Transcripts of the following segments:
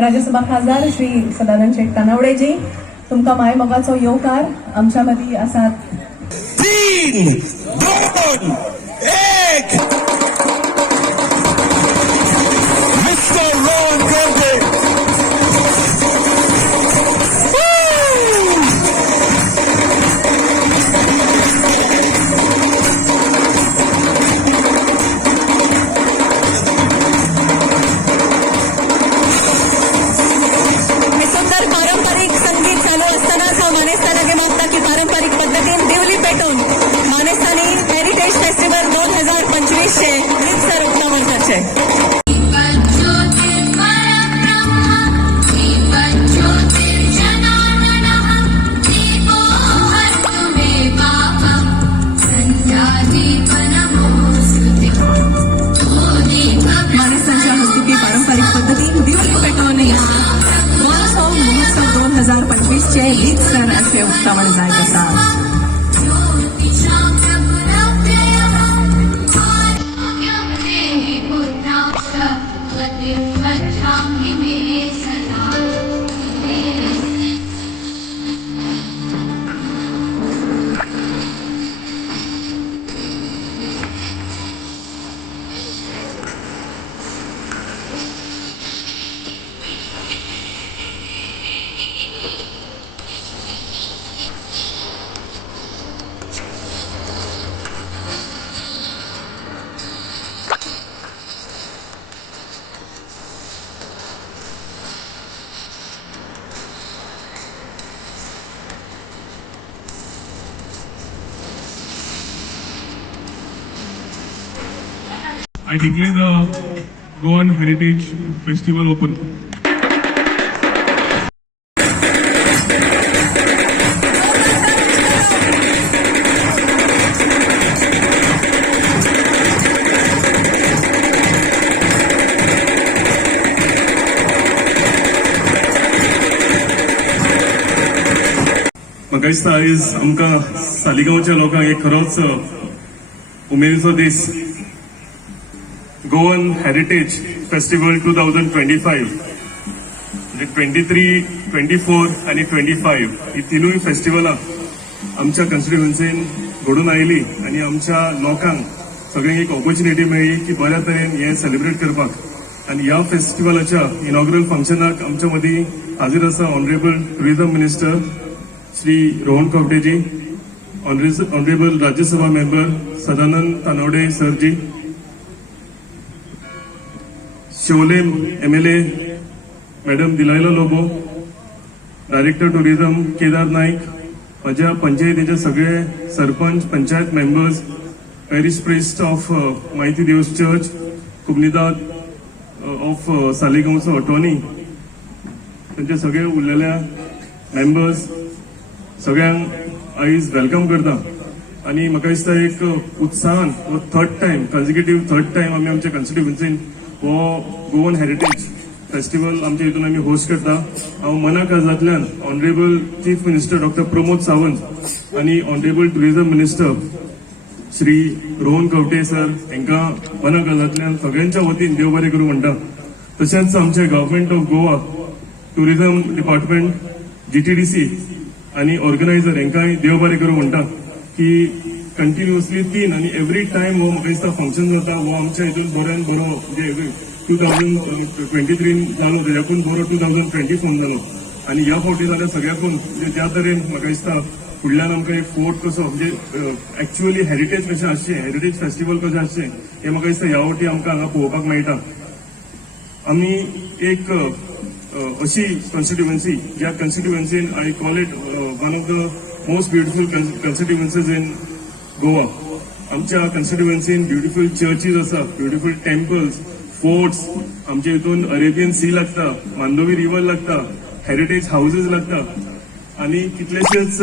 राज्यसभा खासदार श्री सदानंद शेठ तानावडेजी, तुमका माय मोगाचो येवकार आमच्या मदी आसात. 3, 2, 1 मिस्टर रोहन खवटे. पारंपरिक पद्धतीने दिवली पेटून मानेस्थानी हेरिटेज फेस्टिवल 2025 चे रीतसर उद्यापन करचे. मानेस्थानच्या हस्तुकी पारंपरिक पद्धतीने दिवली पेटवून महोत्सव 2025 चे रीतसर असे उत्सव जायत आसा. I declare the Goan Heritage Festival open. म्हाका दिसता आयज आमकां सालिगांवच्या लोकांक एक खरोच उमेदीचो दीस. गोवन हेरिटेज फेस्टिवल 2025 म्हणजे 23, 24 आणि 25 ही तिनूय फेस्टिवलां आमच्या कॉन्स्टिट्युएन्सीन घडून आयली आणि आमच्या लोकांक सगळ्यांक एक ऑपॉर्च्युनिटी मेळ्ळी की बऱ्या तरेन हे सेलिब्रेट करपाक. आणि ह्या फेस्टिवलाच्या इनॉग्रल फंक्शनाक आमच्या मदीं हाजीर आसा honourable tourism minister Shri Rohan खवटेजी, ऑनरेबल राज्यसभा मेंबर सदानंद तानावडे सरजी, Shivolim MLA madam Delilah Lobo, director tourism Kedar Naik, माझ्या पंचायतीचे सगळे sarpanch, panchayat members, parish priest of माहिती दिवस चर्च, कुमनीदाद ऑफ सालिगांवचो अटॉर्नी, त्यांचे सगळे उरलेल्या मेंबर्स सगळ्यांक आयज वेलकम करता. आणि म्हाका दिसता एक उत्साहान थर्ड टाइम आमी आमच्या कॉन्स्टिट्युएन्सीन हो गोवन हेरिटेज फेस्टिवल आमच्या हितून आमी होस्ट करता. हांव मना काळजांतल्यान honourable chief minister doctor Pramod Sawant आणि honourable tourism minister Shri Rohan Khawte sir हांकां मना काळजांतल्यान सगळ्यांच्या वतीन देव बरें करूं म्हणटा. तशेंच आमचे government of Goa, tourism department, GTDC आणि ऑर्गनायझर हांकांय देव बरें करूं म्हणटा की कंटिन्युअसली 3 आणि एवरी टाइम हो म्हाका दिसता फंक्शन जाता हो आमच्या हितून बऱ्यान बरो म्हणजे 2023 जालो तेच्याकून बरो 2024 जालो. आणि ह्या फावटी जाल्यार सगळ्याकून म्हणजे त्या तरेन म्हाका दिसता फुडल्यान आमकां एक फोर्ट कसो म्हणजे एक्चुअली हेरिटेज कशें आसचें, हेरिटेज फेस्टिवल कशें आसचें हें म्हाका दिसता ह्या फावटी आमकां हांगा पळोवपाक मेळटा. आमी एक अशी कॉन्स्टिट्युएन्सी ज्या कॉन्स्टिट्युएन्सीन I call it one of the most beautiful constituencies in Goa. आमच्या कॉन्स्टिट्युएन्सीन ब्युटिफुल चर्चीज आसा, ब्युटिफुल टेम्पल्स, फोर्ट्स, आमच्या हितून अरेबियन सी लागता, मांडोवी रिवर लागता, हेरिटेज हाऊसेस लागता आणि कितलेशेच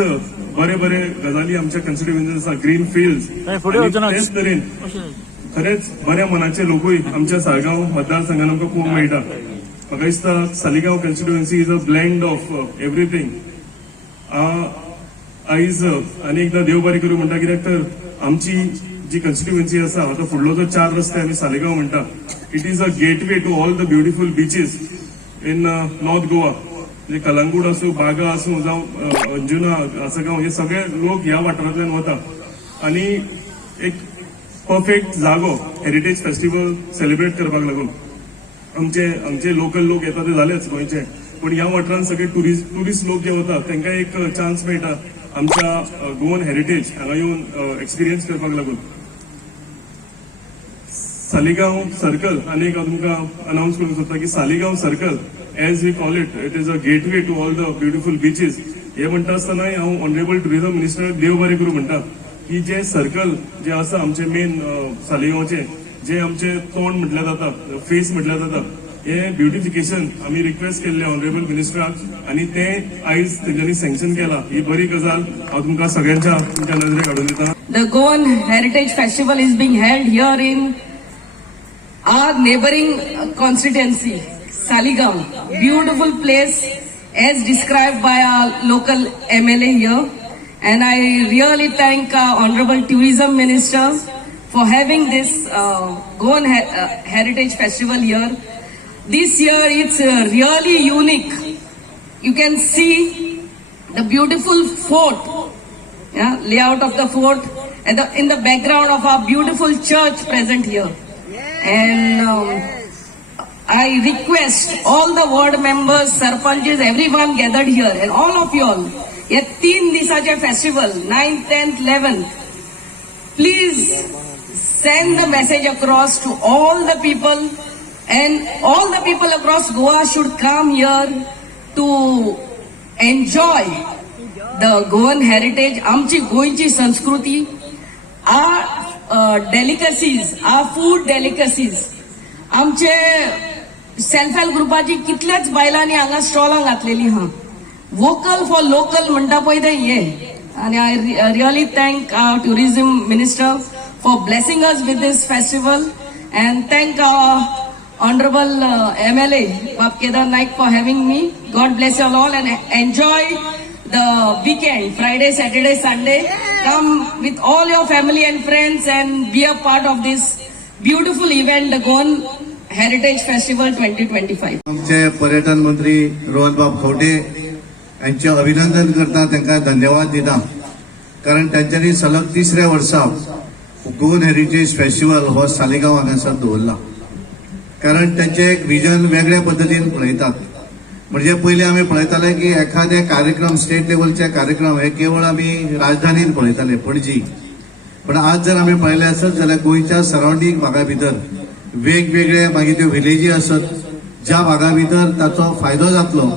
बरे बरे गजाली आमच्या कॉन्स्टिट्युएन्सीन आसा, ग्रीन फिल्ड्स. तेच तरेन खरेंच बऱ्या मनाचे लोकूय आमच्या साळगांव मतदारसंघात आमकां खूब मेळटा. म्हाका दिसता Saligao constituency is a blend of everything. आयज आनी एकदां देव बरें करूं म्हणटा कित्याक तर आमची जी कॉन्स्टिट्युएन्सी आसा आतां फुडलो जो 4 रस्ते आमी सालिगांव म्हणटा, it is a gateway to all the beautiful beaches. In north Goa, म्हणजे कलंगूट असो, बागा असो, जावं अंजुना, आसगांव, हे सगळे लोक ह्या वाठारांतल्यान वता आणि एक परफेक्ट जागो हेरिटेज फेस्टिवल सेलिब्रेट करपाक लागून. आमचे लोकल लोक येतात ते जालेच गोंयचे, पण ह्या वाठारांत सगळे टुरिस्ट लोक जे वतात तांकां एक चान्स मेळटा आमच्या गोवन हेरिटेज हांगा येवन एक्सपिरियन्स करपाक लागून. सालिगांव सर्कल आनी एक हांव तुमकां अनाउन्स करूंक सोदता की Saligao circle as we call it is a gateway to all the beautiful beaches. हे म्हणटा आसतना हांव ऑनरेबल टुरिझम मिनिस्टर देव बरें करूं म्हणटा की जे सर्कल जे आसा आमचे मेन सालिगांवचे, जे आमचे तोंड म्हटल्या जाता, फेस म्हटल्या जाता, हे ब्युटिफिकेशन आमी रिक्वेस्ट केल्ले ऑनरेबल मिनिस्टराक आणि ते आयज तेंच्यांनी सँक्शन केला. ही बरी गजाल हांव तुमकां सगळ्यांच्या तुमच्या नजरेक हाडून दिता. The Goan Heritage Festival is being held here in our neighboring constituency, Saligaon. Beautiful place as described by our local MLA here. And I really thank our Honorable Tourism Minister for having this Goan Heritage Festival here. This year it's really unique. You can see the beautiful fort, layout of the fort, and in the background of our beautiful church present here. And I request all the ward members, sarpanches, everyone gathered here, and all of you all, या 3 दिवसाचे festival 9th, 10th, 11th, please send the message across to all the people, and all the people across Goa should come here to enjoy the Goan heritage, आमची गोंयची संस्कृती, our delicacies, our food delicacies. आमचे self help ग्रुपाची कितल्याच बायलांनी हांगा स्टॉलां घातलेली हा. Vocal for local म्हणटा पळय ते हे. आणि I really thank our tourism minister for blessing us with this festival, and thank our Honorable MLA Bab Kedar Naik for having me. God bless you all and enjoy the weekend, Friday, Saturday, Sunday. Come with all your family and friends and be a part of this beautiful event, the Goan Heritage Festival 2025. आमचे पर्यटन मंत्री रोहनबाब खवटे यांचे अभिनंदन करता, त्यांना धन्यवाद दिता, कारण त्यांच्यानी सलग 3ऱ्या वर्सा गोवन हेरिटेज फेस्टिवल हो सालिगांव हांगासर दवरला. कारण त्यांचे एक विजन वेगळ्या पद्धतीन पळयतात. म्हणजे पयलीं आमी पळयताले की एखादे कार्यक्रम, स्टेट लेवलचे कार्यक्रम हे केवळ आमी राजधानीन पळयताले, पणजी. पण आज जर आमी पळयले आसत जाल्यार गोंयच्या सराउंडींग भागा भितर वेगवेगळे मागीर त्यो विलेजी आसत, ज्या भागा भितर ताचो फायदो जातलो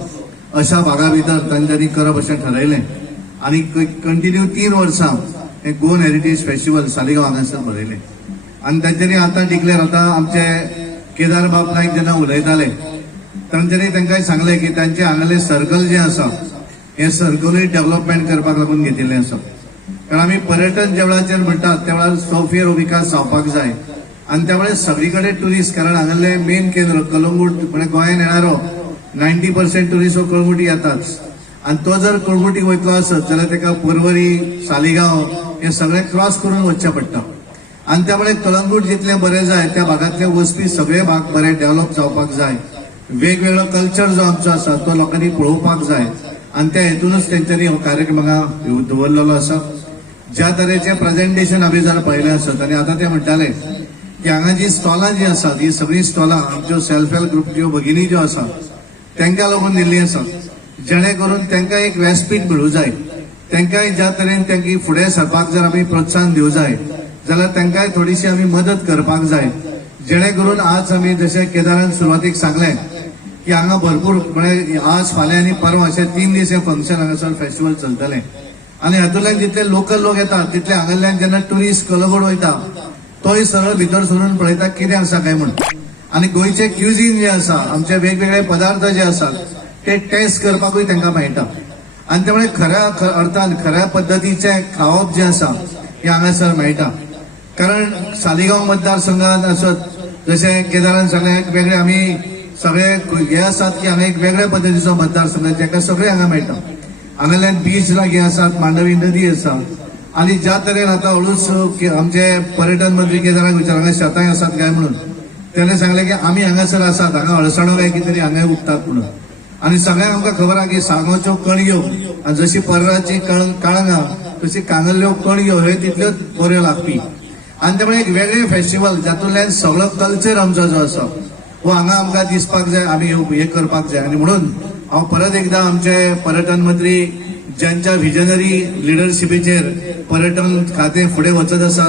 अशा भागा भितर तांच्यांनी करप अशें ठरयलें. आनी कंटिन्यू 3 वर्सां हे गोवन हेरिटेज फेस्टिवल सालिगांव हांगासर भरयलें. आनी तांच्यांनी आतां डिक्लेअर, आतां आमचे केदार बाब नायक जेन्ना उलयताले तांच्यांनी तांकां सांगलें की तांचे हांगाले सर्कल जे आसा हे सर्कलूय डेव्हलपमेंट करपाक लागून घेतिल्लें आसा. कारण आमी पर्यटन ज्या वेळाचेर म्हणटात त्या वेळार सोफियर विकास जावपाक जाय, आनी त्या वेळार सगळी कडेन टुरिस्ट, कारण हांगाले मेन केंद्र कलंगूट म्हणजे गोंयांत येणारो 90% टुरिस्ट हो कळंगुटी येताच. आनी तो जर कळंगुटी वयतलो आसत जाल्यार ताका पर्वरी, सालिगांव हे सगळे क्रॉस करून वचचें पडटा. आणि त्यामुळे कळंगूट जितले बरे जाय त्या भागातले वचपी सगळे भाग बरे डेव्हलप जावपाक जाय. वेगवेगळो कल्चर जो आमचो आसा तो लोकांनी पळोवपाक जाय, आणि त्या हेतूनच तेंच्यांनी हो कार्यक्रम हांगा दवरलेलो आसा. ज्या तरेचे प्रेझेंटेशन आमी जर पळयलें आसत, आनी आतां ते म्हणटाले की हांगा जी स्टॉलां जी आसात ही सगळीं स्टॉलां आमच्यो सेल्फ हेल्प ग्रुपच्यो भगिनी ज्यो आसात तांकां लागून दिल्लीं आसात, जेणे करून तांकां एक व्यासपीठ मेळूं जाय. तांकांय ज्या तरेन तांकां फुडें सरपाक जर आमी प्रोत्साहन दिवं जाय जाल्यार तांकांय थोडीशी आमी मदत करपाक जाय. जेणे करून आज आमी जशें केदारान सुरवातीक सांगलें की हांगा भरपूर म्हणजे आज फाल्यां आनी परवा अशें 3 दीस हें फंक्शन हांगासर फेस्टिवल चलतलें. आनी हातूंतल्यान जितले लोकल लोक येतात तितले हांगाल्यान जेन्ना टुरिस्ट कलंगूट वयता तोय सरळ भितर सरून पळयता कितें आसा काय म्हूण. आनी गोंयचे क्युझीन जे आसा, आमचे वेगवेगळे पदार्थ जे आसात ते टेस्ट करपाकूय तांकां मेळटा. आनी त्यामुळे खऱ्या अर्थान खऱ्या पद्दतीचें खावप जें आसा हें हांगासर मेळटा. कारण सालिगांव मतदारसंघात आसत जशें केदारान सांगलें वेगळे आमी सगळे हे आसात की हांगा एक वेगळ्या पद्दतीचो मतदारसंघ ताका सगळे हांगा मेळटा. हांगाल्यान बीच लागीं आसात, मांडवी नदी आसा, आनी ज्या तरेन आतां हळूच आमचे पर्यटन मंत्री केदाराक विचार हांगा शेतांय आसात काय म्हणून, त्याने सांगले की आम्ही हांगासर आसात, हांगा अळसाणो काय कितें तरी हांगा उठतात म्हणून. आणि सगळ्यांक आमकां खबर आहा की सांगोच्यो कणग्यो आणि जशी पर्राची काळंगा तशी कांगल्ल्यो कणग्यो ह्यो तितल्योच बऱ्यो लागपी. आणि त्यामुळे एक वेगळे फेस्टिवल जातूंतल्यान सगळो कल्चर आमचो जो आसा हो हांगा आमकां दिसपाक जाय, आमी हे करपाक जाय. आणि म्हणून हांव परत एकदा आमचे पर्यटन मंत्री ज्यांच्या व्हिजनरी लिडरशिपीचेर पर्यटन खातें फुडें वचत आसा,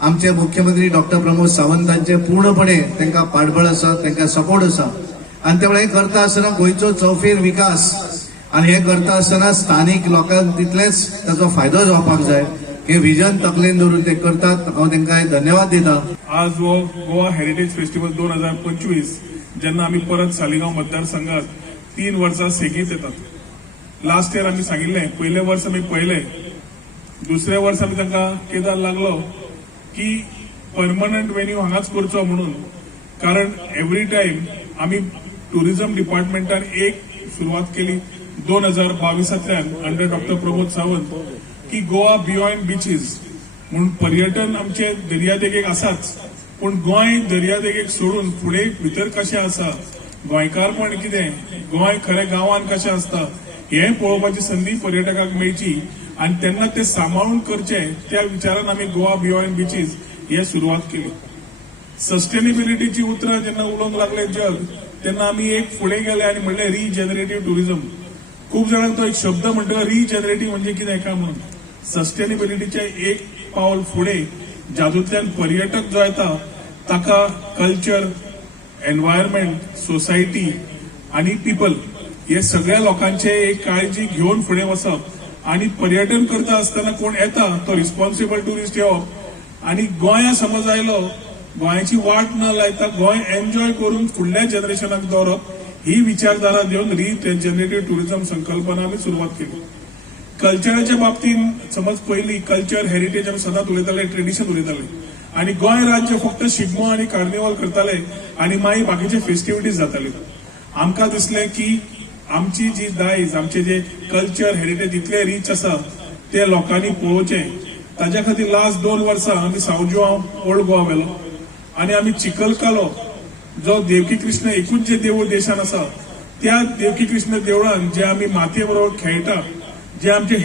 आमचे मुख्यमंत्री डॉक्टर प्रमोद सावंतांचे पूर्णपणे तांकां पाठबळ आसा, तांकां सपोर्ट आसा. आणि त्यामुळे हे करता आसतना गोंयचो चौफेर विकास आणि हे करता आसतना स्थानिक लोकांक तितलेच ताचो फायदो जावपाक जाय. हे विजन तकलेन धरून ते करतात. हांव तांकां धन्यवाद दिता. आज हो गोवा हेरिटेज फेस्टिवल 2025 जेन्ना आमी परत सालिगांव मतदारसंघात 3 वर्सां सेगीत येतात. लास्ट इयर आमी सांगिल्लें, पयले वर्स आमी पळयले, दुसरे वर्स आमी तांकां केदार लागलो की परमनंट वेन्यू हांगाच करचो म्हणून. कारण एव्हरी टाइम आमी टुरिझम डिपार्टमेंटान एक सुरवात केली 2022तल्यान अंडर डॉक्टर प्रमोद सावंत की गोवा बियॉन्ड बीचीस म्हणून पर्यटन आमचे दर्यादेगेक आसाच, पूण गोंय दर्यादेगेक सोडून फुडें भितर कशें आसा, गोंयकारपण कितें, गोंय खरें गांवांत कशें आसता हें पळोवपाची संदी पर्यटकाक मेळची. आनी तेन्ना ते सांबाळून करचें त्या विचारान आमी गोवा बियॉन्ड बीचीस हे सुरवात केली. सस्टेनेबिलिटीची उतरां जेन्ना उलोवंक लागले जग, तेन्ना आमी एक फुडें गेले आनी म्हणलें रिजनरेटीव टुरिझम. खूब जाणांक तो एक शब्द म्हणटा रिजनरेटीव म्हणजे कितें काय म्हणून. सस्टेनेबिलिटीचे एक पावल फुडें, जातूंतल्यान पर्यटक जो येता ताका कल्चर, एनवायरमेंट, सोसायटी आनी पिपल हे सगळ्या लोकांचे एक काळजी घेवन फुडें वचप. आनी पर्यटन करता आसतना कोण येता तो रिस्पॉन्सिबल टुरिस्ट येवप आनी गोंया समज आयलो, गोंयाची वाट न लायता गोंय एन्जॉय करून फुडल्या जनरेशनाक दवरप ही विचारधारा घेवन रिजनरेटीव टुरिझम संकल्पना आमी सुरवात केली. कल्चराच्या बाबतीन समज पयली कल्चर हेरिटेज आमी सदांच उलयताले, ट्रेडिशन उलयताले आनी गोंय राज्य फक्त शिगमो आनी कार्निवल करताले आनी मागीर बाकीचे फेस्टिविटीज जाताले. आमकां दिसलें की आमची जी दायज, आमचे जे कल्चर हेरिटेज इतले रीच आसा ते लोकांनी पळोवचें. ताज्या खातीर लास्ट 2 वर्सां आमी सावजुआं ओल्ड गोवा व्हेलो आनी आमी चिखलकालो जो देवकी कृष्ण एकूच जे देवूळ देशान आसा त्या देवकी कृष्ण देवळान जे आमी मातये बरोबर खेळटा, जे आमचे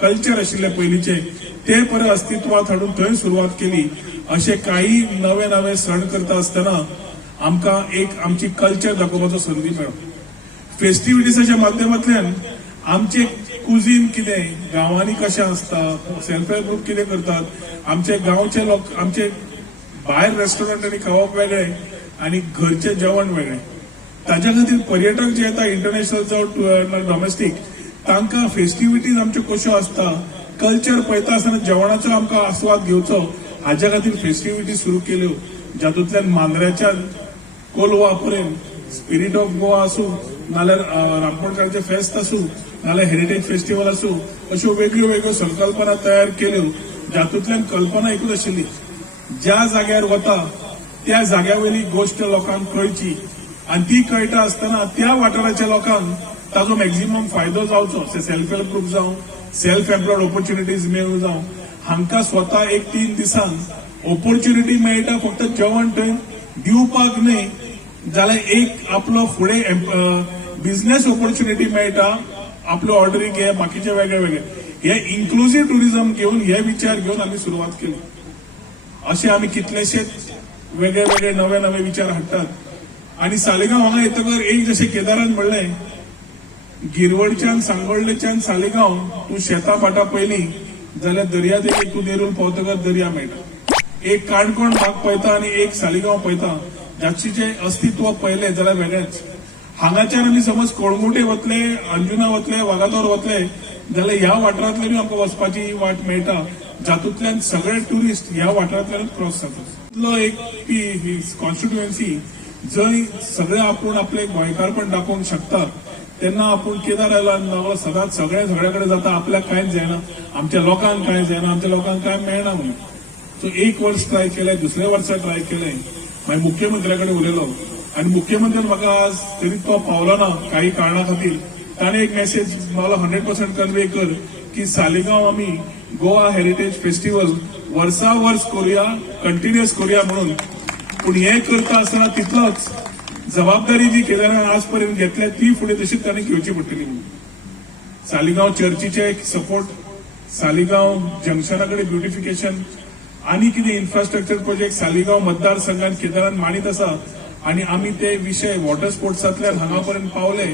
कल्चर आशिल्ले पयलींचे ते परत अस्तित्वात हाडून थंय सुरवात केली. असे काही नवे नवे सण करता आसतना आमकां एक आमची कल्चर दाखोवपाचो संदी मेळ्ळो. फेस्टिविटीसाच्या माध्यमांतल्यान आमचे कुझीन कितें, गांवांनी कशें आसता, सेल्फ हेल्प ग्रुप कितें करतात, आमचे गांवचे लोक, आमचे भायर रेस्टॉरंटांनी खावप वेगळें आनी घरचें जेवण वेगळें. ताच्या खातीर पर्यटक जे येता इंटरनॅशनल जावं डॉमेस्टीक, तांकां फेस्टिविटीज आमच्यो कश्यो आसता, कल्चर पळयता आसतना जेवणाचो आमकां आस्वाद घेवचो, हाच्या खातीर फेस्टिविटीज सुरू केल्यो. जातूंतल्यान मांद्र्याच्या कोलवा पर्यंत स्पिरीट ऑफ गोवा आसूं, नाल्यार रामपोणकारांचे फेस्त आसूं, नाल्यार हेरिटेज फेस्टिवल आसूं, अश्यो वेगळ्यो वेगळ्यो संकल्पना तयार केल्यो. जातूंतल्यान कल्पना एकूच आशिल्ली, ज्या जाग्यार वता त्या जाग्यावयली गोश्ट लोकांक कळची आनी ती कळटा आसतना त्या वाठाराच्या लोकांक ताजो मॅक्झिमम फायदो जावचो. सेल्फ हेल्प ग्रुप जावं, सेल्फ एम्प्लॉयड ऑपॉर्च्युनिटीज मेळूं जावं, हांकां स्वता एक 3 दिसान ऑपॉर्च्युनिटी मेळटा. फक्त जेवण थंय दिवपाक न्हय जाल्यार एक आपलो फुडें बिझनेस ऑपॉर्च्युनिटी मेळटा, आपल्यो ऑर्डरी घे, बाकीचे वेगळे वेगळे. हे इन्क्लुझिव्ह टुरिझम घेवन, हे विचार घेवन आमी सुरवात केली. असे आमी कितलेशेच वेगळे वेगळे नवे नवे विचार हाडटात. आनी सालिगांव हांगा येतकर एक जशें केदारान म्हणलें, गिरवडच्यान सांगोळडेच्यान सालिगांव तूं शेतां फाटां पयली जाल्यार दर्या देगेक तूं देरून पावतकर दर्या मेळटा. एक काणकोण भाग पळयता आनी एक सालिगांव पळयता, जाची जे अस्तित्व पळयलें जाल्यार वेगळेंच. हांगाच्यान आमी समज कोळंगुटे वतले, अंजुना वतले, वागातोर वतले जाल्यार ह्या वाठारांतल्यानूय आमकां वचपाची वाट मेळटा. जातूंतल्यान सगळे टुरिस्ट ह्या वाठारांतल्यान क्रॉस जातात. एक कॉन्स्टिट्युएन्सी जंय सगळे आपूण आपले गोंयकारपण दाखोवंक शकतात, तेन्ना आपूण केदार आयला सदांच सगळ्या कडेन जाता, आपल्याक कांयच जायना, आमच्या लोकांक कांय जायना, आमच्या लोकांक कांय मेळना म्हणून. सो 1 वर्स ट्राय केलें, दुसऱ्या वर्सा ट्राय केलें, मागीर मुख्यमंत्र्या कडेन उलयलो आनी मुख्यमंत्र्यान म्हाका आज तरी तो पावलो ना काही कारणां खातीर, ताणें एक मेसेज मला 100% कन्वे कर की सालिगांव आमी गोवा हेरिटेज फेस्टिवल वर्सा वर्स करूया, कंटिन्युअस करूया म्हणून. पूण हें करता आसतना तितलोच जबाबदारी जी केदारान आज पर्यंत घेतल्या ती फुडें तशीच ताणें घेवची पडटली. सालिगांव चर्चीचे सपोर्ट, सालिगांव जंक्शना कडेन ब्युटिफिकेशन आनी कितें इन्फ्रास्ट्रक्चर प्रोजेक्ट सालिगांव मतदारसंघात केदारान मांडीत आसा आनी आमी ते विशय वॉटर स्पोर्ट्सांतल्यान हांगा पर्यंत पावले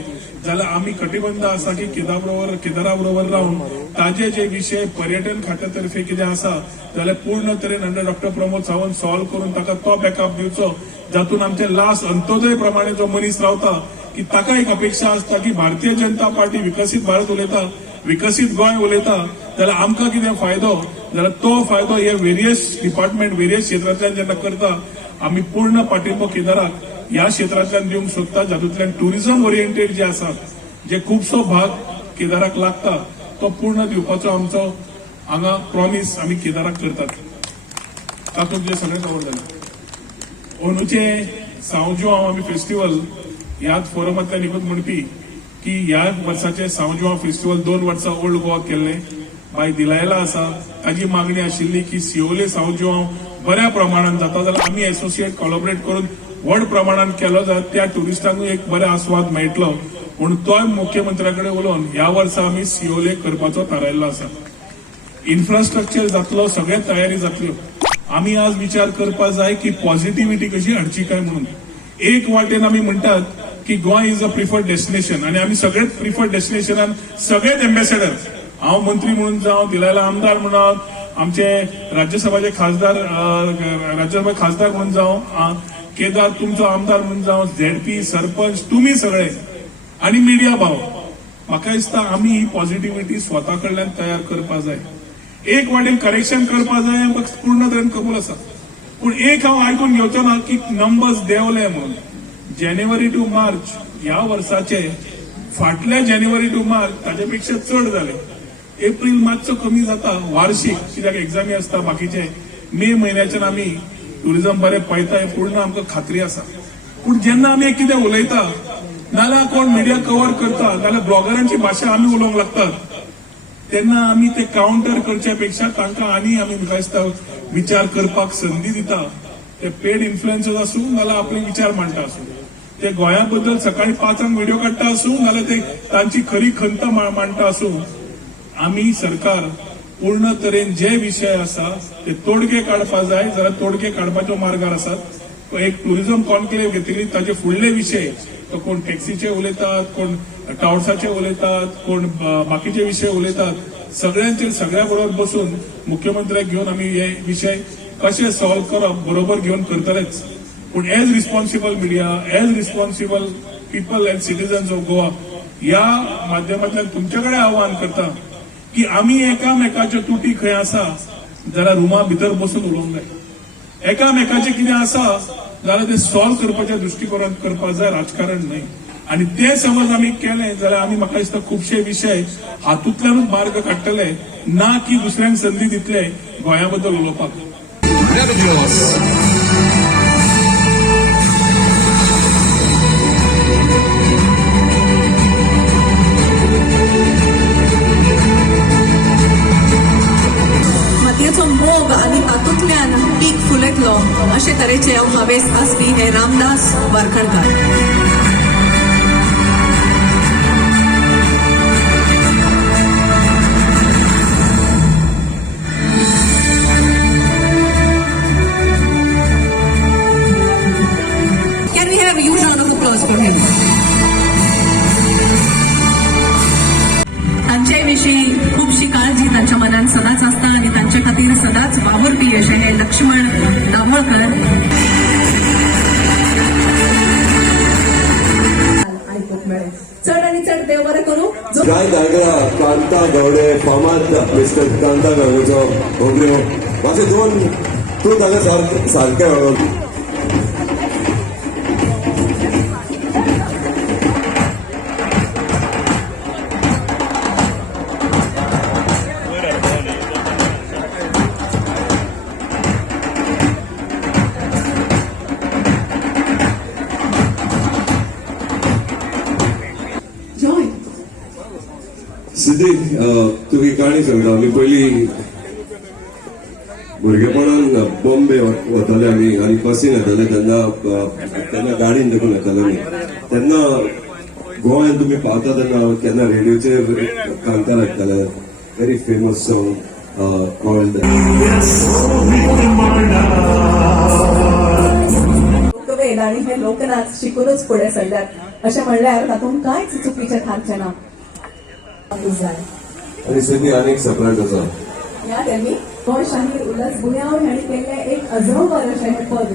जाल्यार आमी कटिबंद आसा की केदारा बरोबर रावन ताजे जे विशय पर्यटन खात्या तर्फे कितें आसा जाल्यार पूर्ण तरेन under doctor Pramod Sawant solve करून ताका तो बॅकअप दिवचो जातून आमचे लास्ट अंत्योदय प्रमाणे जो मनीस रावता की ताका एक अपेक्षा आसता की भारतीय जनता पार्टी विकसीत भारत उलयता, विकसीत गोंय उलयता जाल्यार आमकां कितें फायदो जाल्यार तो फायदो हे वेरियस डिपार्टमेंट वेरियस क्षेत्रांतल्यान जेन्ना करता आमी पूर्ण पाठिंबो केदाराक ह्या क्षेत्रांतल्यान दिवंक सोदता जातूंतल्यान ट्युरिझम ओरिएंटेड जे आसा जे खुबसो भाग केदाराक लागता तो पूर्ण दिवपाचो आमचो हांगा प्रॉमिस आमी केदाराक करतात. तातूंत जे सगळें कवर जालें. अंदूचे सांवजुआंव आमी फेस्टिवल ह्याच फोरमांतल्यान एकूच म्हणपी की ह्या वर्साचे सांवजुआंव फेस्टिवल 2 वर्सां ओल्ड गोवा केल्लें बाय दिलायला आसा. ताजी मागणी आशिल्ली की सिओले सांवजुआंव बऱ्या प्रमाणात जाता जाल्यार आमी एसोसिएट कोलॅबोरेट करून व्हड प्रमाणात केलो जाल्यार त्या टुरिस्टांकूय एक बरो आस्वाद मेळटलो म्हणून तोय मुख्यमंत्र्या कडेन उलोवन ह्या वर्सा आमी सिओले करपाचो थारायल्लो आसा. इन्फ्रास्ट्रक्चर जातलो, सगळे तयारी जातल्यो. आमी आज विचार करपा जाय की पॉझिटिव्हिटी कशी हाडची काय म्हणून. एक वाटेन आमी म्हणटात की Goa is a preferred destination आणि आमी सगळेच प्रिफर्ड डेस्टिनेशनान सगळेच एम्बेसेडर, हांव मंत्री म्हणून जावं, दिलायला आमदार म्हणून, आमचे राज्यसभाचे खासदार राज्यसभा खासदार म्हणून जावं, केदार तुमचो आमदार म्हणून जावं, झेडपी सरपंच तुमी सगळे आणि मिडिया भाव, म्हाका दिसता आमी ही पॉझिटिव्हिटी स्वता कडल्यान तयार करपा जाय. एक वाटेन करेक्शन करपा जाय म्हाका पूर्ण तरेन कबूल आसा पूण एक हांव आयकून घेवचो ना की नंबर्स देंवले म्हणून. जानेवारी टू मार्च ह्या वर्साचे फाटल्या जानेवारी टू मार्च ताचे पेक्षा चड जाले. एप्रील मातसो कमी जाता वार्षिक कित्याक एग्जामी आसता बाकीचे. मे म्हयन्याच्यान आमी टुरिझम बरें पळयता हें पूर्ण आमकां खात्री आसा. पूण जेन्ना आमी कितें उलयता नाल्यार कोण मिडिया कव्हर करता नाल्यार ब्लॉगरांची भाशा आमी उलोवंक लागतात तेन्ना आमी ते काउंटर करचे पेक्षा तांकां आनी आमी म्हाका दिसता विचार करपाक संदी दिता. ते पेड इन्फ्लुएन्सर्स आसूं नाल्यार आपले विचार मांडटा आसूं, ते गोंया बद्दल सकाळी 5 व्हिडिओ काडटा आसूं नाल्यार ते तांची खरी खंत मांडटा आसूं, आमी सरकार पूर्ण तरेन जे विशय आसा ते तोडगे काडपा जाय जाल्यार तोडगे काडपाच्यो मार्गार आसात. एक टुरिझम कॉन्क्लेव घेतली ताचे फुडले विशय तो कोण टॅक्सीचे उलयतात, कोण टावर्साचे उलयतात, कोण बाकीचे विशय उलयतात, सगळ्यांचे सगळ्या बरोबर बसून मुख्यमंत्र्याक घेवन आमी हे विशय कशे सॉल्व करप बरोबर घेवन करतलेच. पूण as responsible media, as responsible people and citizens of Goa ह्या माध्यमांतल्यान तुमचे कडेन आव्हान करता की आमी एकामेकाच्यो तुटी खंय आसा जाल्यार रुमा भितर बसून उलोवंक जाय. एकामेकाचें कितें आसा जाल्यार ते सॉल्व करपाच्या दृश्टिकोनांत करपा जाय, राजकारण न्हय. आनी ते समज आमी केलें जाल्यार आमी म्हाका दिसता खुबशे विशय हातूंतल्यानूच मार्ग काडटले ना की दुसऱ्यांक संदी दितले गोंया बद्दल उलोवपाक. मातयेचो मोग आनी तातूंतल्यान पीक फुलयतलो अशे तरेचे हावेस आसपी हे रामदास वारखणकार. तांचे विशीं खुबशी काळजी तांच्या मनात सदांच आसता आनी तांचे खातीर सदांच वावुरपी अशे हे लक्ष्मण दाभोळकर. चड आनी चड देव बरें करूं. कांय जाग्यार कांता गवडे फामाद मिस्टर कांता गवडेचो खोबऱ्यो मातशे दोन तूं ताका सारकें सिद्धी तुका काणी सांगता. आमी पयलीं भुरगेपणान बॉम्बे वताले आमी आनी बसीन येताले तेन्ना गाडीन देखून येताले आमी तेन्ना गोंयांत तुमी पावता तेन्ना केन्ना रेडिओचेर कांता लागताले व्हेरी फेमस सॉंग कॉल्ड लोकवेद आणि हे लोकनाच शिकूनच पुढे सरल्यात अशें म्हणल्यार तातूंत कांयच चुकीचें थारचें ना. आनी सगळी आनीक सरप्रायज आसा या त्यांनी गोंय शाहीर उल्हास बुयांव हांणी केल्लें एक अजरामर अशें हें पद.